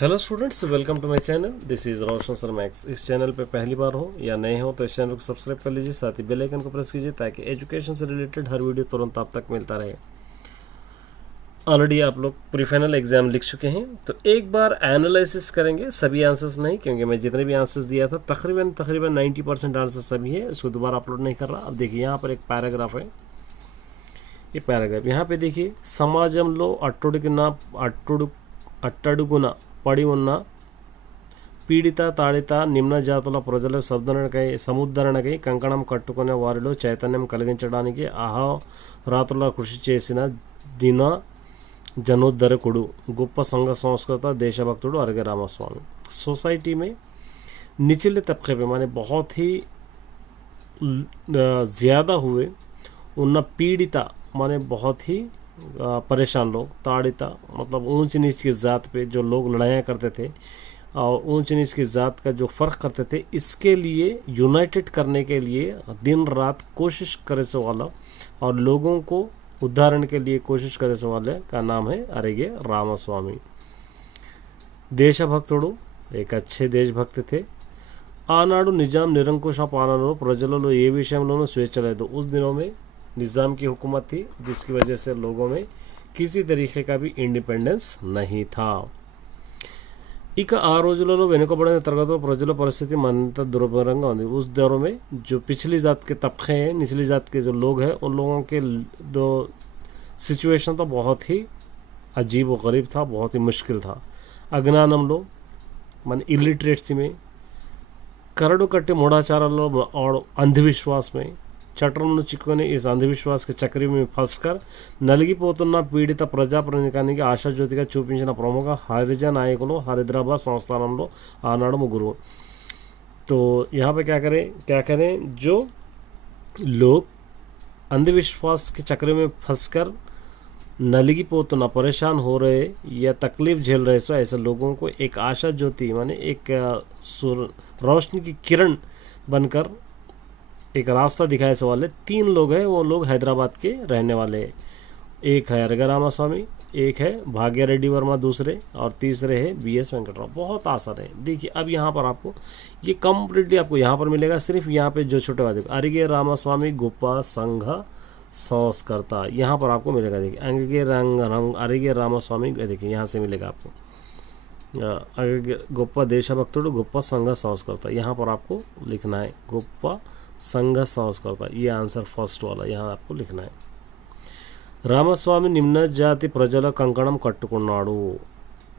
Hello students, welcome to my channel. This is Roshan sir Max. इस channel पे पहली बार हो या नए हो तो इस चैनल को सब्सक्राइब कर लीजिए, साथ ही बेल आइकन को प्रेस कीजिए ताकि एजुकेशन से रिलेटेड हर वीडियो तुरंत आप तक मिलता रहे। ऑलरेडी आप लोग प्री फाइनल एग्जाम लिख चुके हैं तो एक बार एनालिसिस करेंगे, सभी आंसर्स नहीं, क्योंकि मैं जितने भी आंसर्स दिया था तकरीबन 90% आंसर सभी है, उसको दोबारा अपलोड नहीं कर रहा। अब देखिए यहाँ पर एक पैराग्राफ है, ये पैराग्राफ यहाँ पे देखिए, సమాజంలో అట్టడుగున పడి ఉన్న పీడిత తాడిత నిమ్న జాతుల ప్రజల సముద్ధరణకై కంకణం కట్టుకునే వారిలో చైతన్యం కలిగించడానికి అహోరాత్రుల కృషి చేసిన దిన జనోద్ధరకుడు గొప్ప సంఘ సంస్కృత దేశభక్తుడు అరగే रामास्वामी। सोसाइटी में निचले तबके पे माने बहुत ही ज़्यादा हुए, उन पीड़िता माने बहुत ही परेशान लोग, ताड़िता मतलब ऊंच नीच की ज़ात पे जो लोग लड़ाइयाँ करते थे और ऊंच नीच की ज़ात का जो फ़र्क करते थे, इसके लिए यूनाइटेड करने के लिए दिन रात कोशिश करे से वाला और लोगों को उद्धारण के लिए कोशिश करे से वाले का नाम है अरगे रामास्वामी। దేశభక్తుడు, एक अच्छे देशभक्त थे। ఆనాడు నిజాం నిరంకుశ పాలనలో ప్రజలలో ఏ విషయంలోనూ స్వేచ్ఛ లేదు। उस दिनों में निज़ाम की हुकूमत थी जिसकी वजह से लोगों में किसी तरीके का भी इंडिपेंडेंस नहीं था। इक आ రోజులలో వెనుకబడిన తరగతుల ప్రజల పరిస్థితి మరింత దుర్భరంగా ఉంది। उस दौर में जो पिछली जात के तबके हैं, निचली जात के जो लोग हैं, उन लोगों के दो सिचुएशन तो बहुत ही अजीब व गरीब था, बहुत ही मुश्किल था। अज्ञानम लोग मन इलिटरेट्सी में, కరడు కట్టి మూఢాచారాల్లో और अंधविश्वास में చట్టంను చిక్కుకొని इस अंधविश्वास के चक्री में फंसकर నలిగిపోతున్న పీడిత ప్రజాప్రతినిధికానికి ఆశాజ్యోతిగా చూపించిన ప్రముఖ హరిజన నాయకులు హైదరాబాద్ సంస్థానంలో ఆనాడు ముగ్గురు। तो यहाँ पे क्या करें जो लोग अंधविश्वास के चक्र में फंसकर नलिगिपोतना परेशान हो रहे या तकलीफ़ झेल रहे, सो ऐसे लोगों को एक आशा ज्योति माने एक रोशनी की किरण बनकर एक रास्ता दिखाए से वाले तीन लोग हैं। वो लोग हैदराबाद के रहने वाले हैं। एक है अरगे रामास्वामी, एक है भाग्य रेड्डी वर्मा दूसरे, और तीसरे है BS वेंकटराव। बहुत आसान है। देखिए अब यहाँ पर आपको ये कम्प्लीटली आपको यहाँ पर मिलेगा, सिर्फ यहाँ पे जो छोटे वाले अरगे रामास्वामी गोपा संघ संस्कर्ता, यहाँ पर आपको मिलेगा। देखिए अरगे रामास्वामी, देखिए यहाँ से मिलेगा आपको गोप्पा देशभक्तुडु गोप्पा संघ संस्कर्ता, यहाँ पर आपको लिखना है गोप्पा संघ संस्कर्ता। ये आंसर फर्स्ट वाला यहाँ आपको लिखना है। रामास्वामी निम्न जाति प्रजल कंकणम कट्टुकुन्नाडु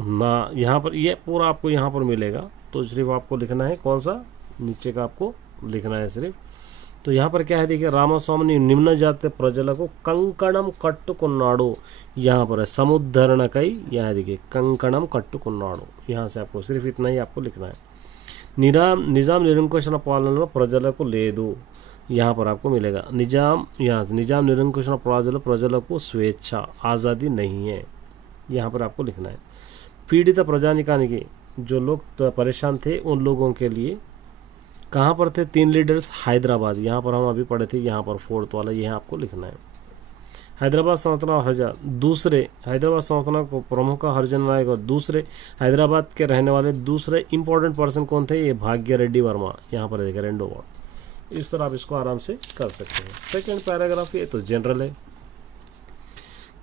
ना, यहाँ पर ये पूरा आपको यहाँ पर मिलेगा। तो सिर्फ आपको लिखना है कौन सा, नीचे का आपको लिखना है सिर्फ। तो यहाँ पर क्या है, देखिए रामास्वामी निम्न जाति प्रजल को कंकणम कट्टुकुन्नाडु, यहाँ पर है समुद्धरण कई, यहाँ देखिए कंकणम कट्टुकुन्नाडु, यहाँ से आपको सिर्फ इतना ही आपको लिखना है। निज़ाम निरंकुशन पालन प्रजలకు లేదు, यहाँ पर आपको मिलेगा निज़ाम, यहाँ से निज़ाम निरंकुशन प्रजल को स्वेच्छ आज़ादी नहीं है, यहाँ पर आपको लिखना है। पीड़ित प्रजानिकानिकी जो लोग तो परेशान थे, उन लोगों के लिए कहाँ पर थे, तीन लीडर्स हैदराबाद, यहाँ पर हम अभी पढ़े थे, यहाँ पर फोर्थ वाला ये आपको लिखना है। हैदराबाद सल्तनत हरजा दूसरे, हैदराबाद सल्तनत को प्रमुख हरिजन नायक और दूसरे हैदराबाद के रहने वाले दूसरे इंपॉर्टेंट पर्सन कौन थे, ये भाग्य रेड्डी वर्मा, यहाँ पर देखिए रेंडो वर्ड। इस तरह आप इसको आराम से कर सकते हैं। सेकंड पैराग्राफ ये तो जनरल है।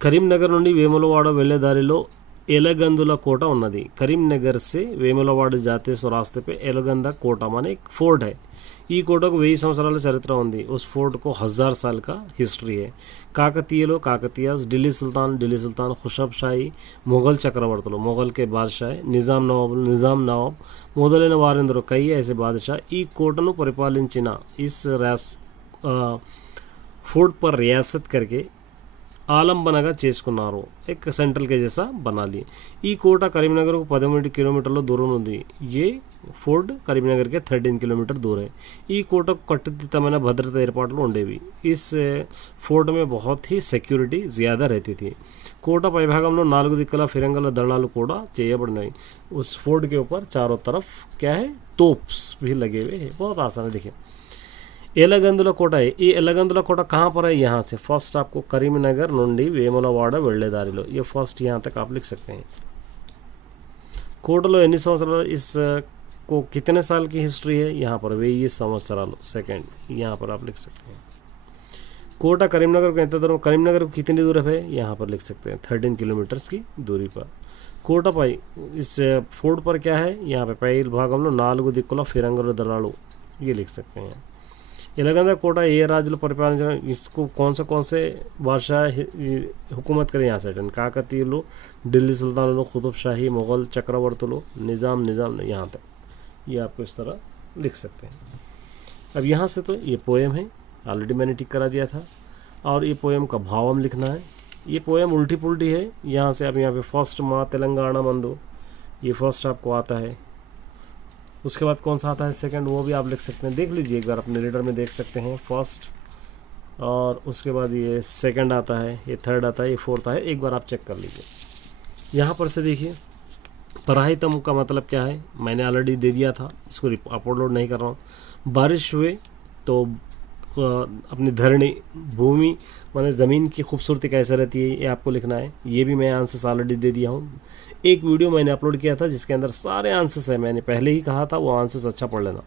కరీంనగర్ నుండి వేములవాడ వెళ్లే దారిలో एलगंदुला कोटा उन्नदी। करीमनगर से वेमुलवाड़ जाते सो रास्ते पे एलगंदा कोटा माने एक फोर्ट है। ఈ కోటకు 1000 సంవత్సరాల చరిత్ర ఉంది। उस फोर्ट को 1000 साल का हिस्ट्री है। काकतीयास, दिल्ली सुल्तान, खुशब शाही, मुगल चक्रवर्तुలు, मुगल के बादशाह, निज़ाम नवाब మొదలైన వారెందరో कई ऐसे बादशाह ఈ కోటను పరిపాలించిన इस फोर्ट पर रियासत करके ఆలంబనగా చేసుకున్నారు। एक सेंट्रल के जैसा बना लिए। ఈ కోట కరీంనగర్ को 13 కిలోమీటర్ల దూరం ఉంది। ये फोर्ट करीमनगर के 13 किलोमीटर दूर है। ఈ కోటకు కట్టుదిట్టమైన భద్రతా ఏర్పాట్లు ఉండేవి। इस फोर्ट में बहुत ही सिक्योरिटी ज़्यादा रहती थी। కోట పైభాగంలో 4 దిక్కుల ఫిరంగుల దళాలు కూడా చేయబడినాయి। उस फोर्ट के ऊपर चारों तरफ क्या है, तोप्स भी लगे हुए हैं। बहुत आसान है। देखिए एलगंदुला कोटा है। ये एलगंदुला कोटा कहाँ पर है, यहाँ से फर्स्ट आपको करीमनगर నుండి వేములవాడ వెళ్ళే దారిలో, ये फर्स्ट यहाँ तक आप लिख सकते हैं। కోటలో ఎన్ని సంవత్సరాలు इस को कितने साल की हिस्ट्री है, यहाँ पर 1000 సంవత్సరాలు सेकेंड, यहाँ पर आप लिख सकते हैं। कोटा करीमनगर को ఎంత దూరం, करीमनगर को कितनी दूर है, यहाँ पर लिख सकते हैं 13 किलोमीटर्स की दूरी पर। కోటపై इस फोर्ट पर क्या है, यहाँ पे పై భాగంలో 4 దిక్కుల ఫిరంగుల దళాలు, ये लिख सकते हैं। इलागंदा कोटा ये राज्य परिपालन, इसको कौन से बादशाह हुकूमत करें, यहाँ से काकतीयुలు, दिल्ली सुल्तानुలు, कुतुब शाही, मुग़ल चक्रवर्తులు, निज़ाम यहाँ तक, ये आपको इस तरह लिख सकते हैं। अब यहाँ से तो ये पोएम है, ऑलरेडी मैंने टिक करा दिया था, और ये पोएम का भाव हम लिखना है। ये पोएम उल्टी पुल्टी है, यहाँ से अब यहाँ पे फर्स्ट माँ तेलंगाना मंदो, ये फर्स्ट आपको आता है। उसके बाद कौन सा आता है सेकंड, वो भी आप लिख सकते हैं, देख लीजिए एक बार अपने रीडर में देख सकते हैं फर्स्ट, और उसके बाद ये सेकंड आता है, ये थर्ड आता है, ये फोर्थ आता है, एक बार आप चेक कर लीजिए। यहाँ पर से देखिए पराहितम का मतलब क्या है, मैंने ऑलरेडी दे दिया था, इसको अपलोड नहीं कर रहा हूँ। बारिश हुए तो अपनी धरणी भूमि माने ज़मीन की खूबसूरती कैसे रहती है, ये आपको लिखना है। ये भी मैं आंसर्स ऑलरेडी दे दिया हूँ, एक वीडियो मैंने अपलोड किया था जिसके अंदर सारे आंसर्स है, मैंने पहले ही कहा था, वो आंसर्स अच्छा पढ़ लेना।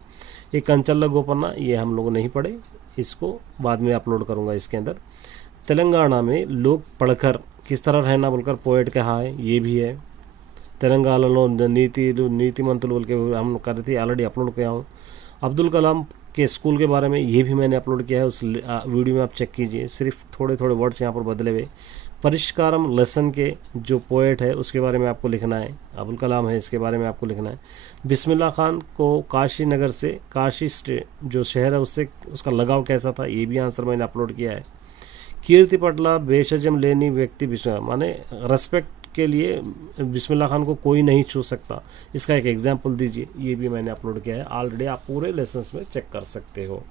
ये कंचल्ला गोपन्ना, ये हम लोग नहीं पढ़े, इसको बाद में अपलोड करूँगा। इसके अंदर तेलंगाना में लोग पढ़कर किस तरह रहना बोलकर पोएट कहा है, ये भी है। తెలంగాణలో नीतिमंतुలు बोल के हम कर रहे थे, ऑलरेडी अपलोड किया हूँ। अब्दुल कलाम के स्कूल के बारे में ये भी मैंने अपलोड किया है, उस वीडियो में आप चेक कीजिए, सिर्फ थोड़े थोड़े वर्ड्स यहाँ पर बदले हुए। परिष्कारम लेसन के जो पोएट है उसके बारे में आपको लिखना है, अब्दुल कलाम है, इसके बारे में आपको लिखना है। बिस्मिल्लाह खान को काशी नगर से, काशी स्टेट जो शहर है उससे उसका लगाव कैसा था, ये भी आंसर मैंने अपलोड किया है। कीर्ति पटला बेशजम लेनी व्यक्ति माने रेस्पेक्ट के लिए बिस्मिल्लाह खान को कोई नहीं छू सकता, इसका एक एग्जाम्पल दीजिए, ये भी मैंने अपलोड किया है, ऑलरेडी आप पूरे लेसन्स में चेक कर सकते हो।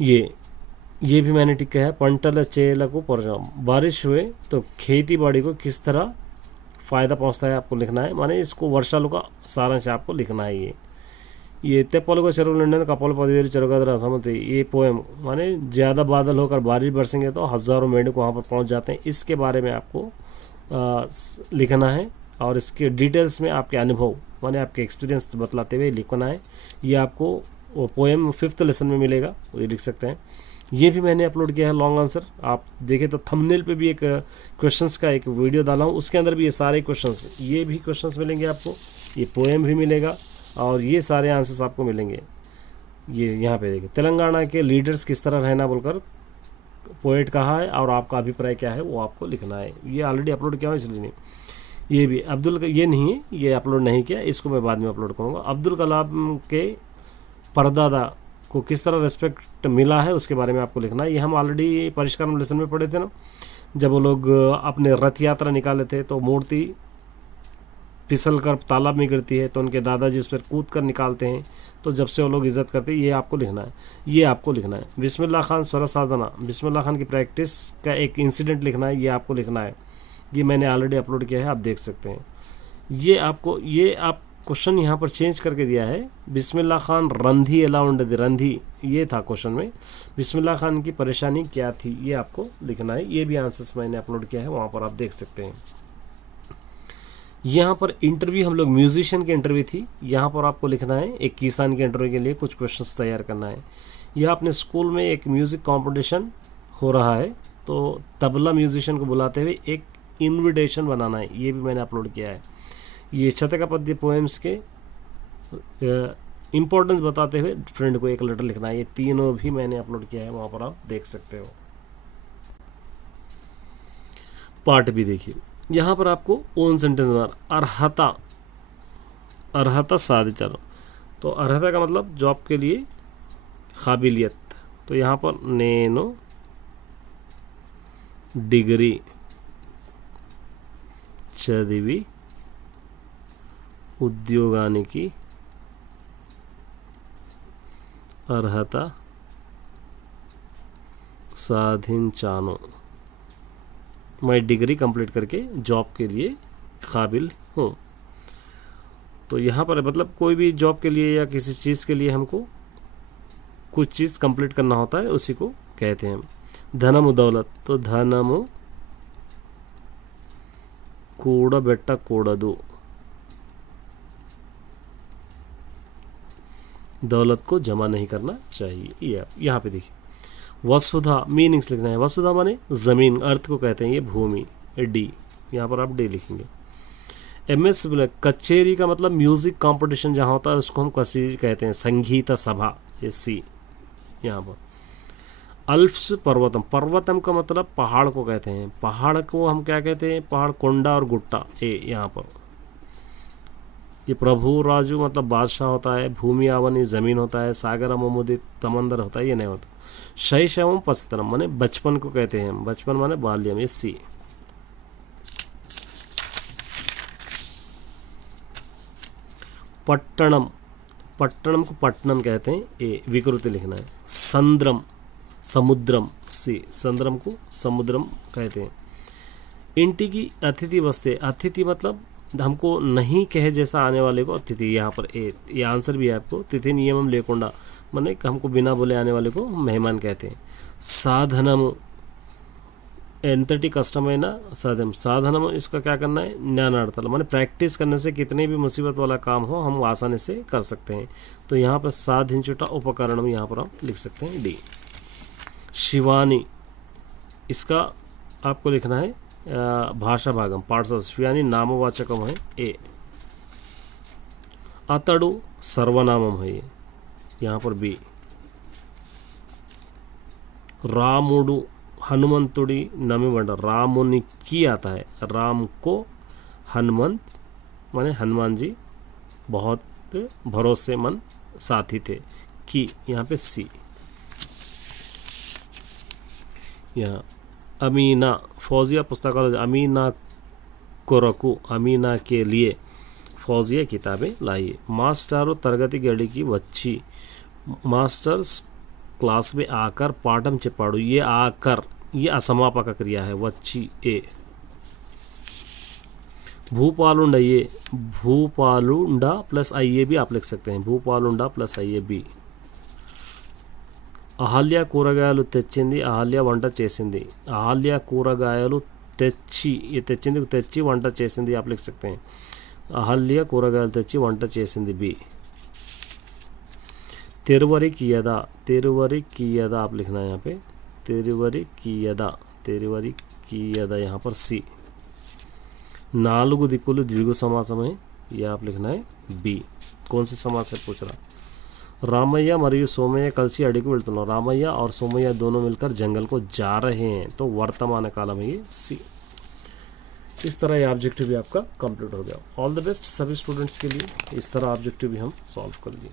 ये भी मैंने टिक किया है। पंटल चेलकु परजम, बारिश हुए तो खेती बाड़ी को किस तरह फ़ायदा पहुंचता है आपको लिखना है, माने इसको वर्षालु का सारांश आपको लिखना है। ये तेप्पलको చెరువులు నిండిన కప్పలు 10,000 చెరుగదర समझते, ये पोएम माने ज़्यादा बादल होकर बारिश बरसेंगे तो हज़ारों मेंढक वहाँ पर पहुँच जाते हैं, इसके बारे में आपको लिखना है, और इसके डिटेल्स में आपके अनुभव माने आपके एक्सपीरियंस बतलाते हुए लिखना है। ये आपको वो पोएम 5th लेसन में मिलेगा, ये लिख सकते हैं। ये भी मैंने अपलोड किया है लॉन्ग आंसर, आप देखें तो थंबनेल पे भी एक क्वेश्चंस का एक वीडियो डाला हूँ, उसके अंदर भी ये सारे क्वेश्चंस, ये भी क्वेश्चंस मिलेंगे आपको, ये पोएम भी मिलेगा, और ये सारे आंसर्स आपको मिलेंगे। ये यहाँ पे देखिए, तेलंगाना के लीडर्स किस तरह रहना बोलकर पोएट कहा है, और आपका अभिप्राय क्या है वो आपको लिखना है। ये ऑलरेडी अपलोड किया है इसलिए नहीं, ये भी ये नहीं है, ये अपलोड नहीं किया, इसको मैं बाद में अपलोड करूँगा। अब्दुल कलाम के परदादा को किस तरह रेस्पेक्ट मिला है उसके बारे में आपको लिखना है। ये हम ऑलरेडी परिष्कारम लेसन में पढ़े थे ना, जब वो लोग अपने रथ यात्रा निकाले थे तो मूर्ति फिसल कर तालाब में गिरती है तो उनके दादाजी उस पर कूद कर निकालते हैं, तो जब से वो लोग इज़्ज़त करते हैं, ये आपको लिखना है, ये आपको लिखना है। बिस्मिल्लाह खान स्वर साधना, बिस्मिल्लाह खान की प्रैक्टिस का एक इंसिडेंट लिखना है, ये आपको लिखना है। ये मैंने ऑलरेडी अपलोड किया है, आप देख सकते हैं। ये आप क्वेश्चन यहाँ पर चेंज करके दिया है, बिस्मिल्लाह खान रंधी एला उंडदी, रंधी ये था क्वेश्चन में, बिस्मिल्लाह खान की परेशानी क्या थी, ये आपको लिखना है। ये भी आंसर्स मैंने अपलोड किया है, वहाँ पर आप देख सकते हैं। यहाँ पर इंटरव्यू, हम लोग म्यूजिशियन की इंटरव्यू थी, यहाँ पर आपको लिखना है, एक किसान के इंटरव्यू के लिए कुछ क्वेश्चंस तैयार करना है। यह अपने स्कूल में एक म्यूज़िक कंपटीशन हो रहा है, तो तबला म्यूजिशियन को बुलाते हुए एक इनविटेशन बनाना है, ये भी मैंने अपलोड किया है। ये शतका पद्य पोएम्स के इम्पोर्टेंस बताते हुए फ्रेंड को एक लेटर लिखना है, ये तीनों भी मैंने अपलोड किया है, वहाँ पर आप देख सकते हो। पार्ट भी देखिए, यहाँ पर आपको ओन सेंटेंस में अर्हता साधिंचालो, तो अर्हता का मतलब जॉब के लिए काबिलियत, तो यहाँ पर नेनु डिग्री చదివి ఉద్యోగానికి అర్హత साधिंचानो, मैं डिग्री कंप्लीट करके जॉब के लिए काबिल हूँ। तो यहाँ पर मतलब कोई भी जॉब के लिए या किसी चीज़ के लिए हमको कुछ चीज़ कंप्लीट करना होता है, उसी को कहते हैं। धनमु दौलत, तो धनमु కూడబెట్టకూడదు, दौलत को जमा नहीं करना चाहिए। यहाँ पे देखिए वसुधा, मीनिंग्स लिखना है। वसुधा माने ज़मीन, अर्थ को कहते हैं ये भूमि, डी, यहाँ पर आप डी लिखेंगे। MS कचेरी का मतलब म्यूज़िक कंपटीशन जहाँ होता है उसको हम कचेरी कहते हैं, संगीत सभा, ये सी यहाँ पर। अल्प्स पर्वतम, पर्वतम का मतलब पहाड़ को कहते हैं, पहाड़ को हम क्या कहते हैं, पहाड़, कोंडा और गुट्टा, ए यहाँ पर। ये प्रभु राजू मतलब बादशाह होता है, भूमि आवनी ज़मीन होता है, सागर अमुदित समंदर होता है, ये नहीं होता। शैशवम पस्तरम माने बचपन को कहते हैं, बचपन माने बाल्यम, ये सी। पट्टणम, पट्टणम को पट्टनम कहते हैं, ए विकृति लिखना है। संद्रम, समुद्रम, सी, संद्रम को समुद्रम कहते हैं। इंटी की अतिथि बसते, अतिथि मतलब हमको नहीं कहे जैसा आने वाले को अतिथि, यहाँ पर ए, ये आंसर भी है आपको। तिथि नियमम लेकोंडा माने हमको बिना बोले आने वाले को मेहमान कहते हैं। साधनम, एंतटी कष्टमैना साधन, साधनम इसका क्या करना है, ज्ञानार्थल माने प्रैक्टिस करने से कितने भी मुसीबत वाला काम हो हम आसानी से कर सकते हैं। तो यहाँ पर साधिंचुटा उपकरणम यहाँ पर आप लिख सकते हैं, डी। शिवानी, इसका आपको लिखना है भाषा भागम, पार्ट्स ऑफ शिवानी नामवाचकम है, ए। अतड़ु सर्वनामम है ये, यहाँ पर बी। रामुडु, हनुमंतुड़ी नमिबंड, रामुनिकी आता है, राम को हनुमंत माने हनुमान जी बहुत भरोसेमंद साथी थे, की यहाँ पे सी। यहाँ अमीना, फौजिया पुस्तकालय, अमीना कोरकु, अमीना के लिए फौजिया किताबें लाइए। मास्टारो तरगति गड़ी की बच्ची, मास्टर्स क्लास में आकर पाठम चिपाड़ू, ये आकर, ये असमापक क्रिया है, वच्ची, ए। भूपालुंडा, ये भूपालुंडा प्लस आइए भी आप लिख सकते हैं, भूपालुंडा प्लस आइए बी। అహల్య కూరగాయలు తెచ్చింది, అహల్య వంట చేసింది, అహల్య కూరగాయలు తెచ్చి, ये తెచ్చింది తెచ్చి వంట చేసింది आप लिख सकते हैं, అహల్య కూరగాయలు తెచ్చి వంట చేసింది, बी। तिरुवरी कियदा, तिरुवरी कियदा आप लिखना है यहाँ पे, तिरुवरी कियदा, तिरुवरी कियदा यहाँ पर सी। नालुगु दिक्कुलु द्विगु समासम है, यह आप लिखना है, बी। कौन सी समास है पूछ रहा। रामैया मरियु सोमैया कलसी अड़िकु वेल्तुन्नारु, रामैया और सोमैया दोनों मिलकर जंगल को जा रहे हैं, तो वर्तमान काल में ये सी। इस तरह ये ऑब्जेक्टिव भी आपका कंप्लीट हो गया। ऑल द बेस्ट सभी स्टूडेंट्स के लिए। इस तरह ऑब्जेक्टिव भी हम सॉल्व कर लिए।